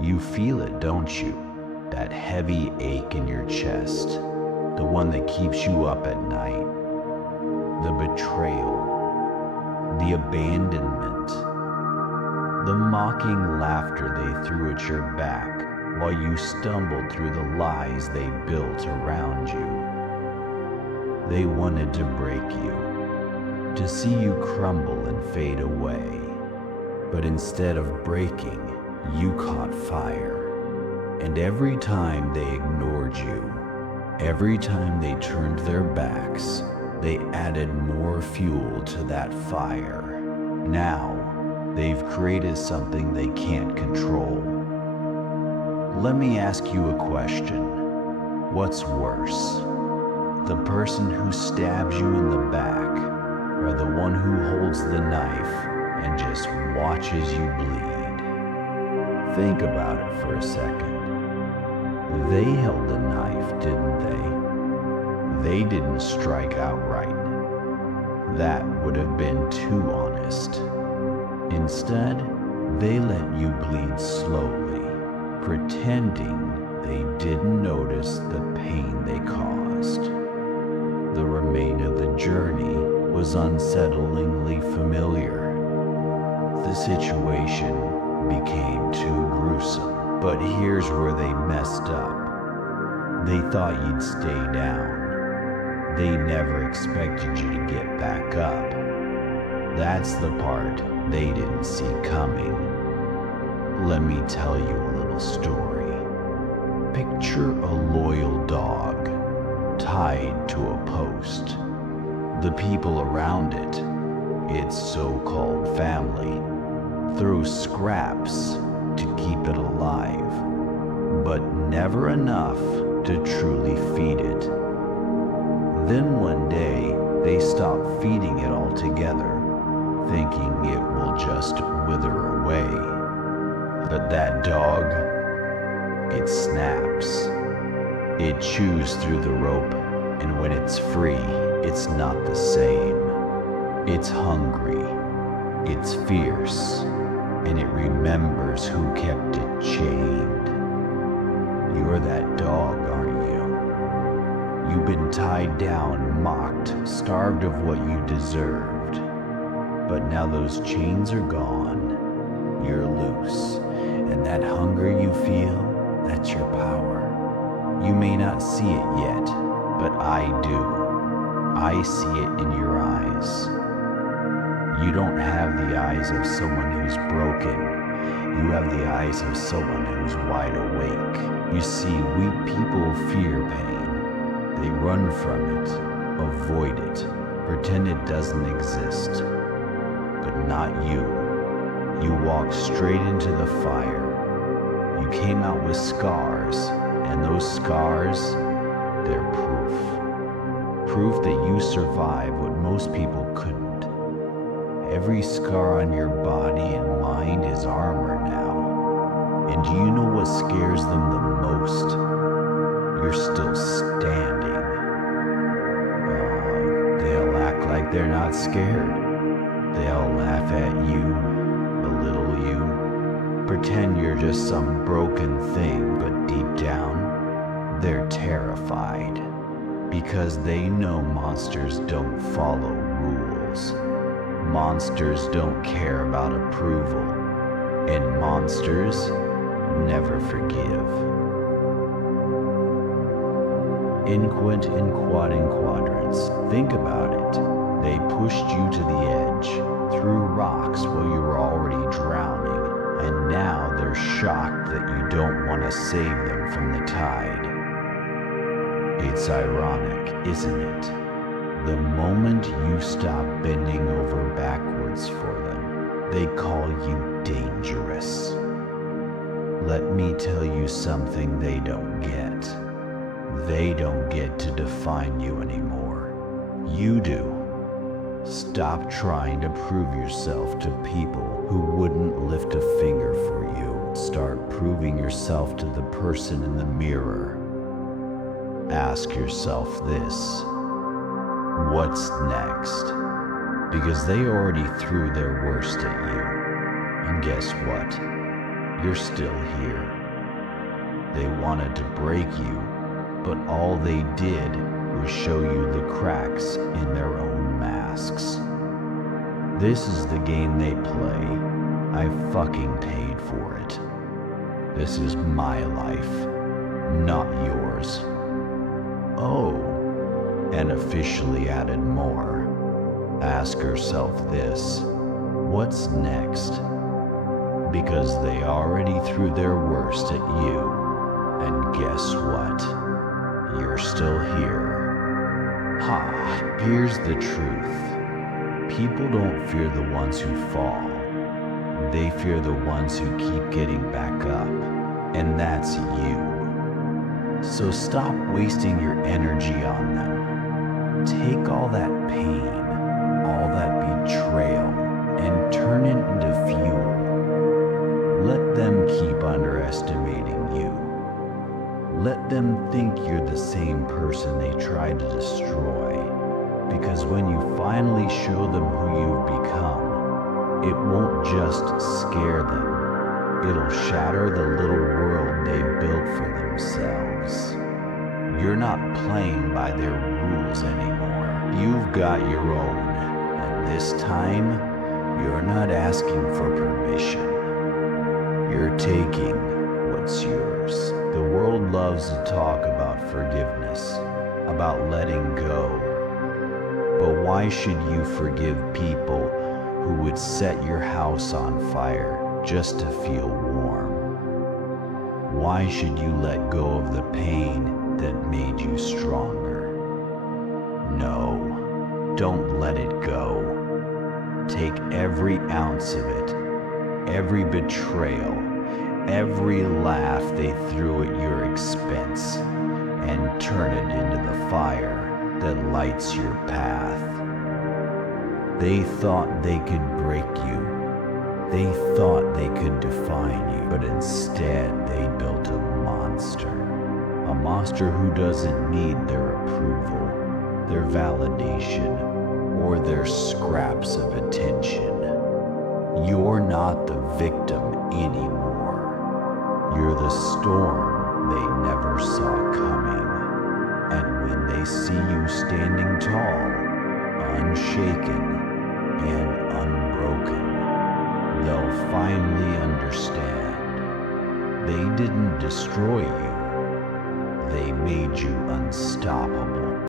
You feel it, don't you? That heavy ache in your chest, the one that keeps you up at night. The betrayal, the abandonment, the mocking laughter they threw at your back while you stumbled through the lies they built around you. They wanted to break you, to see you crumble and fade away. But instead of breaking, you caught fire. And every time they ignored you, every time they turned their backs, they added more fuel to that fire. Now, they've created something they can't control. Let me ask you a question. What's worse? The person who stabs you in the back, or the one who holds the knife and just watches you bleed? Think about it for a second. They held the knife, didn't they? They didn't strike outright. That would have been too honest. Instead, they let you bleed slowly, pretending they didn't notice the pain they caused. The remainder of the journey was unsettlingly familiar. The situation became too gruesome. But here's where they messed up. They thought you'd stay down. They never expected you to get back up. That's the part they didn't see coming. Let me tell you a little story. Picture a loyal dog tied to a post. The people around it, its so-called family, throw scraps to keep it alive, but never enough to truly feed it. Then one day, they stop feeding it altogether, thinking it will just wither away. But that dog, it snaps. It chews through the rope, and when it's free, it's not the same. It's hungry, it's fierce, and it remembers who kept it chained. You're that dog, aren't you? You've been tied down, mocked, starved of what you deserved. But now those chains are gone. You're loose, and that hunger you feel, that's your power. You may not see it yet, but I do. I see it in your eyes. You don't have the eyes of someone who's broken. You have the eyes of someone who's wide awake. You see, weak people fear pain. They run from it, avoid it, pretend it doesn't exist. But not you. You walked straight into the fire. You came out with scars, and those scars, they're proof. Proof that you survived what most people couldn't. Every scar on your body and mind is armor now. And do you know what scares them the most? You're still standing. They'll act like they're not scared. They'll laugh at you, belittle you, pretend you're just some broken thing, but deep down, they're terrified. Because they know monsters don't follow rules. Monsters don't care about approval, and monsters never forgive. Inquint and quadding quadrants. Think about it. They pushed you to the edge, threw rocks while you were already drowning, and now they're shocked that you don't want to save them from the tide. It's ironic, isn't it? The moment you stop bending over backwards for them, they call you dangerous. Let me tell you something they don't get. They don't get to define you anymore. You do. Stop trying to prove yourself to people who wouldn't lift a finger for you. Start proving yourself to the person in the mirror. Ask yourself this. What's next? Because they already threw their worst at you. And guess what? you're still here. They wanted to break you, but all they did was show you the cracks in their own masks. This is the game they play. I fucking paid for it. This is my life, not yours. Oh, and officially added more. Ask yourself this: what's next? Because they already threw their worst at you, and guess what? You're still here. Here's the truth. People don't fear the ones who fall. They fear the ones who keep getting back up, and that's you. So stop wasting your energy on them. Take all that pain, all that betrayal, and turn it into fuel. Let them keep underestimating you. Let them think you're the same person they tried to destroy. Because when you finally show them who you've become, it won't just scare them. It'll shatter the little world they built for themselves. You're not playing by their rules anymore. You've got your own, and this time, you're not asking for permission. You're taking what's yours. The world loves to talk about forgiveness, about letting go. But why should you forgive people who would set your house on fire just to feel warm? Why should you let go of the pain that made you stronger? No, don't let it go. Take every ounce of it, every betrayal, every laugh they threw at your expense, and turn it into the fire that lights your path. They thought they could break you. They thought they could define you, but instead they built a monster. A monster who doesn't need their approval, their validation, or their scraps of attention. You're not the victim anymore. You're the storm they never saw coming. And when they see you standing tall, unshaken, and unbroken, they'll finally understand. They didn't destroy you. They made you unstoppable.